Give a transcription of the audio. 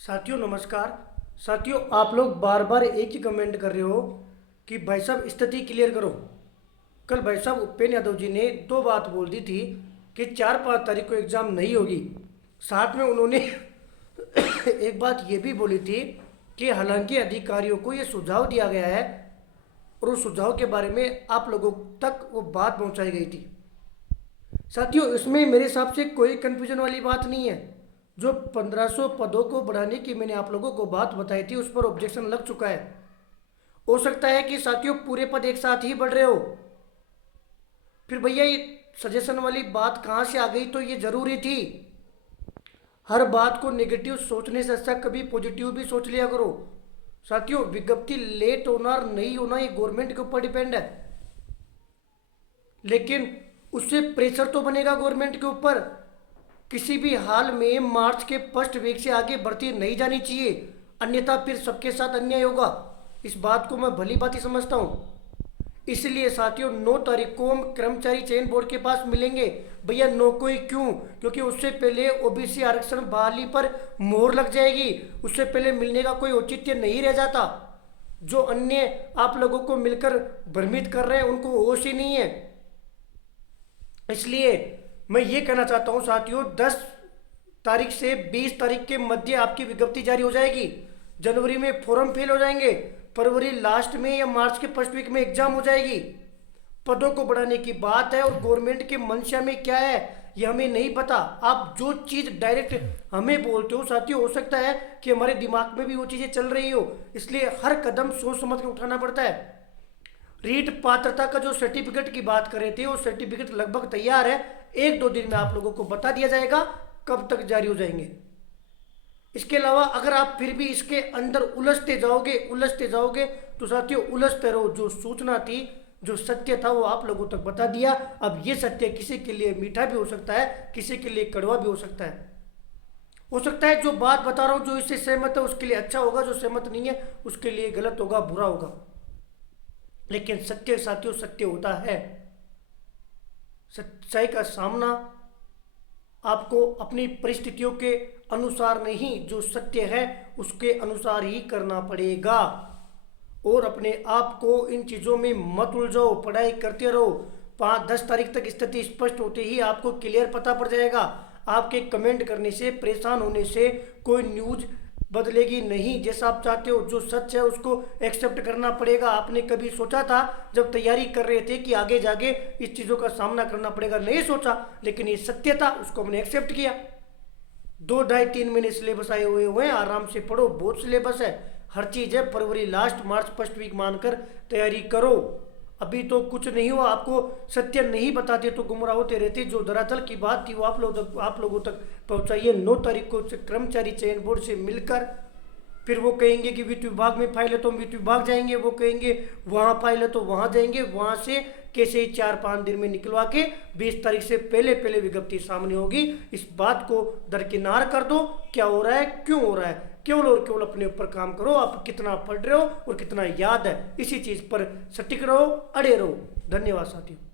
साथियों नमस्कार। साथियों आप लोग बार बार एक ही कमेंट कर रहे हो कि भाई साहब स्थिति क्लियर करो। कल भाई साहब उपेंद्र यादव जी ने दो बात बोल दी थी कि 4-5 तारीख को एग्ज़ाम नहीं होगी। साथ में उन्होंने एक बात ये भी बोली थी कि हालांकि अधिकारियों को ये सुझाव दिया गया है और उस सुझाव के बारे में आप लोगों तक वो बात पहुंचाई गई थी। साथियों इसमें मेरे हिसाब से कोई कंफ्यूजन वाली बात नहीं है। जो 1500 पदों को बढ़ाने की मैंने आप लोगों को बात बताई थी उस पर ऑब्जेक्शन लग चुका है। हो सकता है कि साथियों पूरे पद एक साथ ही बढ़ रहे हो। फिर भैया ये सजेशन वाली बात कहाँ से आ गई? तो ये जरूरी थी। हर बात को नेगेटिव सोचने से अच्छा कभी पॉजिटिव भी सोच लिया करो। साथियों विज्ञप्ति लेट होना और नहीं होना ये गवर्नमेंट के ऊपर डिपेंड है, लेकिन उससे प्रेशर तो बनेगा गवर्नमेंट के ऊपर। किसी भी हाल में मार्च के फर्स्ट वीक से आगे बढ़ती नहीं जानी चाहिए, अन्यथा फिर सबके साथ अन्याय होगा। इस बात को मैं भली भांति समझता हूँ। इसलिए साथियों 9 तारीख को हम कर्मचारी चयन बोर्ड के पास मिलेंगे। भैया 9 को ही क्यों? क्योंकि उससे पहले ओबीसी आरक्षण बहाली पर मोहर लग जाएगी। उससे पहले मिलने का कोई औचित्य नहीं रह जाता। जो अन्य आप लोगों को मिलकर भ्रमित कर रहे हैं उनको होश ही नहीं है। इसलिए मैं ये कहना चाहता हूँ साथियों 10 तारीख से 20 तारीख के मध्य आपकी विज्ञप्ति जारी हो जाएगी। जनवरी में फॉर्म फिल हो जाएंगे, फरवरी लास्ट में या मार्च के फर्स्ट वीक में एग्जाम हो जाएगी। पदों को बढ़ाने की बात है और गवर्नमेंट के मंशा में क्या है ये हमें नहीं पता। आप जो चीज़ डायरेक्ट हमें बोलते हो साथियों, हो सकता है कि हमारे दिमाग में भी वो चीज़ें चल रही हो, इसलिए हर कदम सोच समझ कर उठाना पड़ता है। रीट पात्रता का जो सर्टिफिकेट की बात कर रहे थे वो सर्टिफिकेट लगभग तैयार है। 1-2 दिन में आप लोगों को बता दिया जाएगा कब तक जारी हो जाएंगे। इसके अलावा अगर आप फिर भी इसके अंदर उलझते जाओगे तो साथियों उलझते रहो। जो सूचना थी, जो सत्य था वो आप लोगों तक बता दिया। अब ये सत्य किसी के लिए मीठा भी हो सकता है, किसी के लिए कड़वा भी हो सकता है। हो सकता है जो बात बता रहा हूँ जो इससे सहमत है उसके लिए अच्छा होगा, जो सहमत नहीं है उसके लिए गलत होगा, बुरा होगा। लेकिन सत्य साथियों सत्य होता है। सच्चाई का सामना आपको अपनी परिस्थितियों के अनुसार नहीं, जो सत्य है उसके अनुसार ही करना पड़ेगा। और अपने आप को इन चीज़ों में मत उलझाओ, पढ़ाई करते रहो। 5-10 तारीख तक स्थिति स्पष्ट होते ही आपको क्लियर पता पड़ जाएगा। आपके कमेंट करने से, परेशान होने से कोई न्यूज़ बदलेगी नहीं। जैसा आप चाहते हो, जो सच है उसको एक्सेप्ट करना पड़ेगा। आपने कभी सोचा था जब तैयारी कर रहे थे कि आगे जाके इस चीज़ों का सामना करना पड़ेगा? नहीं सोचा, लेकिन ये सत्य था, उसको हमने एक्सेप्ट किया। 2-2.5-3 महीने सिलेबस आए हुए हैं, आराम से पढ़ो, बहुत सिलेबस है, हर चीज़ है। फरवरी लास्ट मार्च फर्स्ट वीक मानकर तैयारी करो। अभी तो कुछ नहीं हुआ, आपको सत्य नहीं बताते तो गुमराह होते रहते। जो धरातल की बात थी वो आप लोगों तक पहुंचाइए। 9 तारीख को कर्मचारी चयन बोर्ड से मिलकर फिर वो कहेंगे कि वित्त विभाग में फाइल है तो हम वित्त विभाग जाएंगे, वो कहेंगे वहाँ फाइल है तो वहाँ जाएंगे। वहाँ से कैसे ही 4-5 दिन में निकलवा के 20 तारीख से पहले पहले विज्ञप्ति सामने होगी। इस बात को दरकिनार कर दो। क्या हो रहा है, क्यों हो रहा है, केवल और केवल अपने ऊपर काम करो। आप कितना पढ़ रहे हो और कितना याद है, इसी चीज़ पर सटीक रहो, अड़े रहो। धन्यवाद साथियों।